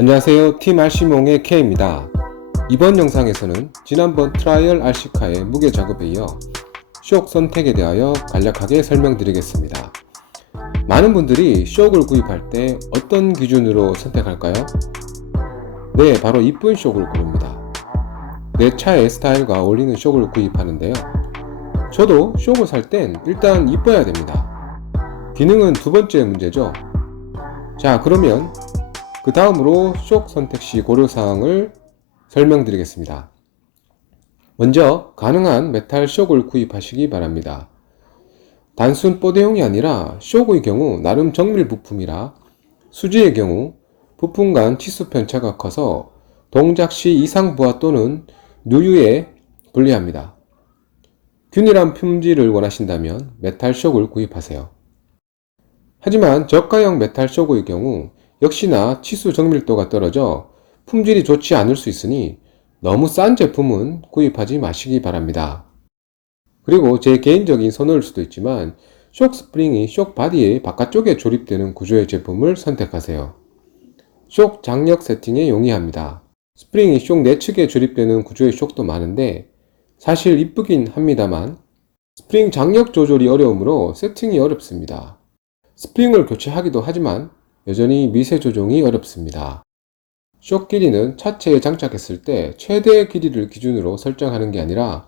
안녕하세요. 팀 RC몽의 K입니다. 이번 영상에서는 지난번 트라이얼 RC카의 무게 작업에 이어 쇼크 선택에 대하여 간략하게 설명드리겠습니다. 많은 분들이 쇼크를 구입할 때 어떤 기준으로 선택할까요? 네, 바로 이쁜 쇼크를 고릅니다. 내 차의 스타일과 어울리는 쇼크를 구입하는데요. 저도 쇼크를 살 땐 일단 이뻐야 됩니다. 기능은 두 번째 문제죠. 자, 그러면 그 다음으로 쇼크 선택 시 고려사항을 설명드리겠습니다. 먼저 가능한 메탈 쇼크를 구입하시기 바랍니다. 단순 뽀대용이 아니라 쇼크의 경우 나름 정밀 부품이라 수지의 경우 부품 간 치수 편차가 커서 동작 시 이상 부하 또는 누유에 불리합니다. 균일한 품질을 원하신다면 메탈 쇼크를 구입하세요. 하지만 저가형 메탈 쇼크의 경우 역시나 치수 정밀도가 떨어져 품질이 좋지 않을 수 있으니 너무 싼 제품은 구입하지 마시기 바랍니다. 그리고 제 개인적인 선호일 수도 있지만 쇼크 스프링이 쇼크 바디의 바깥쪽에 조립되는 구조의 제품을 선택하세요. 쇼크 장력 세팅에 용이합니다. 스프링이 쇼크 내측에 조립되는 구조의 쇼크도 많은데 사실 이쁘긴 합니다만 스프링 장력 조절이 어려우므로 세팅이 어렵습니다. 스프링을 교체하기도 하지만 여전히 미세 조정이 어렵습니다. 쇼크 길이는 차체에 장착했을 때 최대 길이를 기준으로 설정하는 게 아니라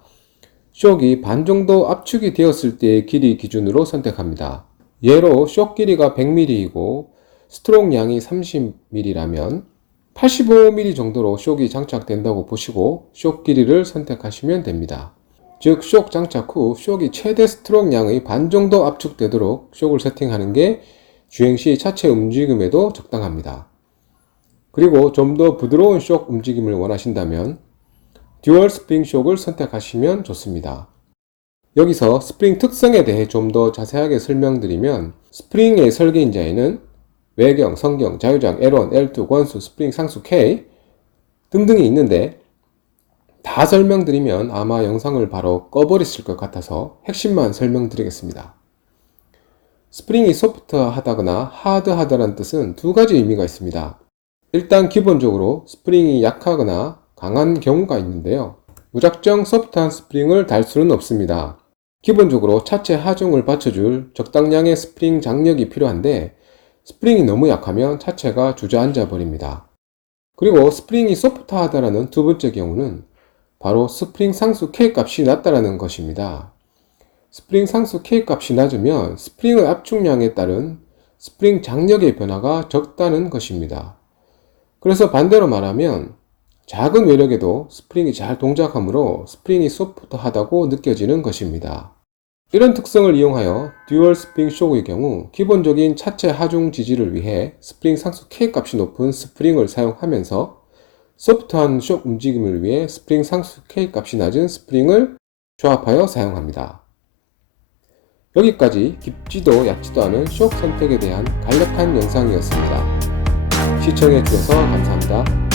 쇼크가 반 정도 압축이 되었을 때의 길이 기준으로 선택합니다. 예로 쇼크 길이가 100mm이고 스트록 양이 30mm라면 85mm 정도로 쇼크가 장착된다고 보시고 쇼크 길이를 선택하시면 됩니다. 즉 쇼크 장착 후 쇼크가 최대 스트록 양의 반 정도 압축되도록 쇼크를 세팅하는 게 주행시 차체 움직임에도 적당합니다. 그리고 좀 더 부드러운 쇼크 움직임을 원하신다면 듀얼 스프링 쇼크를 선택하시면 좋습니다. 여기서 스프링 특성에 대해 좀 더 자세하게 설명드리면 스프링의 설계인자에는 외경, 성경, 자유장, L1, L2, 권수, 스프링 상수 K 등등이 있는데 다 설명드리면 아마 영상을 바로 꺼버리실 것 같아서 핵심만 설명드리겠습니다. 스프링이 소프트하다거나 하드하다는 뜻은 두 가지 의미가 있습니다. 일단 기본적으로 스프링이 약하거나 강한 경우가 있는데요. 무작정 소프트한 스프링을 달 수는 없습니다. 기본적으로 차체 하중을 받쳐줄 적당량의 스프링 장력이 필요한데 스프링이 너무 약하면 차체가 주저앉아 버립니다. 그리고 스프링이 소프트하다라는 두 번째 경우는 바로 스프링 상수 K 값이 낮다라는 것입니다. 스프링 상수 K 값이 낮으면 스프링의 압축량에 따른 스프링 장력의 변화가 적다는 것입니다. 그래서 반대로 말하면 작은 외력에도 스프링이 잘 동작하므로 스프링이 소프트하다고 느껴지는 것입니다. 이런 특성을 이용하여 듀얼 스프링 쇼크의 경우 기본적인 차체 하중 지지를 위해 스프링 상수 K 값이 높은 스프링을 사용하면서 소프트한 쇼크 움직임을 위해 스프링 상수 K 값이 낮은 스프링을 조합하여 사용합니다. 여기까지 깊지도 얕지도 않은 쇼크 선택에 대한 간략한 영상이었습니다. 시청해 주셔서 감사합니다.